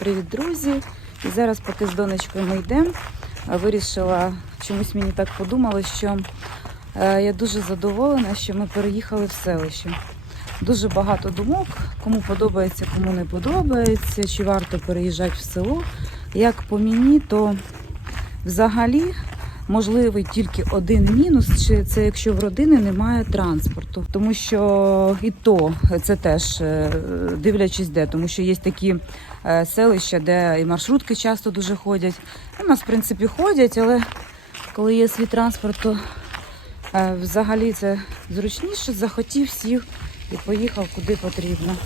Привіт, друзі! І зараз, поки з донечкою ми йдемо, вирішила, чомусь мені так подумалось, що е, я дуже задоволена, що ми переїхали в селище. Дуже багато думок, кому подобається, кому не подобається, чи варто переїжджати в село. Як по мені, то взагалі можливий тільки один мінус, чи це якщо в родини немає транспорту. Тому що і то це теж е, дивлячись де, тому що є такі е, селища, де і маршрутки часто дуже ходять. У нас, в принципі, ходять, але коли є свій транспорт, то е, взагалі це зручніше, захотів, сів і поїхав куди потрібно.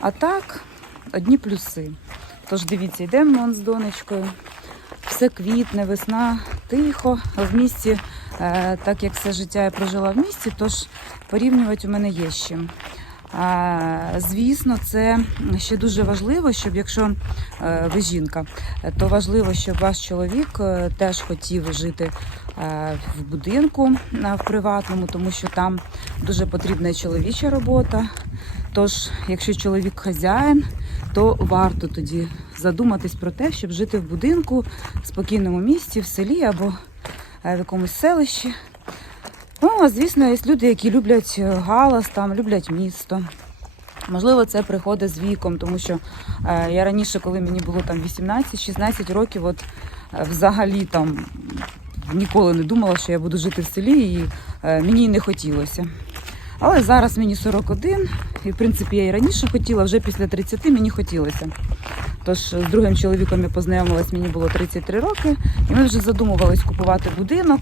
А так, одні плюси. Тож дивіться, йдемо з донечкою. Все квітне, весна, тихо. В місті, е, так як все життя я прожила в місті, тож порівнювати у мене є з чим. Звісно, це ще дуже важливо, щоб якщо е, ви жінка, то важливо, щоб ваш чоловік е, теж хотів жити е, в будинку в приватному, тому що там дуже потрібна чоловіча робота. Тож, якщо чоловік хазяїн, то варто тоді задуматись про те, щоб жити в будинку, в спокійному місці, в селі або в якомусь селищі. Ну, а звісно, є люди, які люблять е, галас, там, люблять місто. Можливо, це приходить з віком, тому що е, я раніше, коли мені було там 18-16 років, от е, взагалі там ніколи не думала, що я буду жити в селі, і е, мені не хотілося. Але зараз мені 41, і в принципі я і раніше хотіла, вже після 30 мені хотілося. Тож з другим чоловіком я познайомилась, мені було 33 роки, і ми вже задумувались купувати будинок.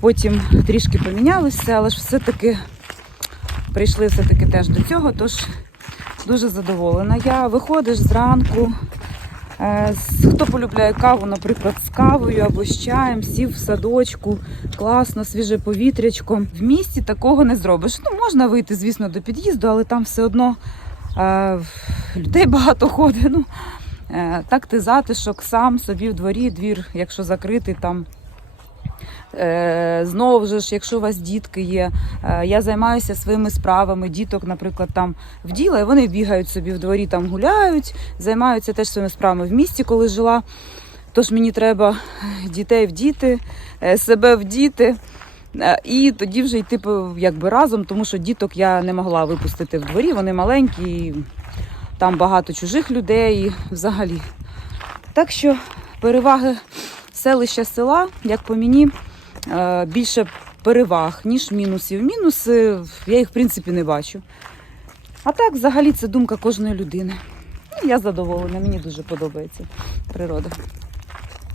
Потім трішки помінялися, але ж все-таки прийшли все-таки теж до цього, тож дуже задоволена. Я виходиш зранку. е, Хто полюбляє каву, наприклад, з кавою або з чаєм, сів в садочку, класно, свіже повітрячко. В місті такого не зробиш. Ну, можна вийти, звісно, до під'їзду, але там все одно е, людей багато ходить. Ну, е, так ти затишок сам собі в дворі, двір, якщо закритий там. Е, знову ж, якщо у вас дітки є, е, я займаюся своїми справами. Діток, наприклад, там вділа, і вони бігають собі в дворі, там гуляють, займаються теж своїми справами в місті, коли жила. Тож мені треба дітей вдіти, е, себе вдіти. І тоді вже йти якби разом, тому що діток я не могла випустити в дворі, вони маленькі, і там багато чужих людей взагалі. Так що переваги селища села, як по мені, більше переваг, ніж мінусів. Мінуси я їх в принципі не бачу. А так, взагалі, це думка кожної людини. Ну, Я задоволена, мені дуже подобається природа.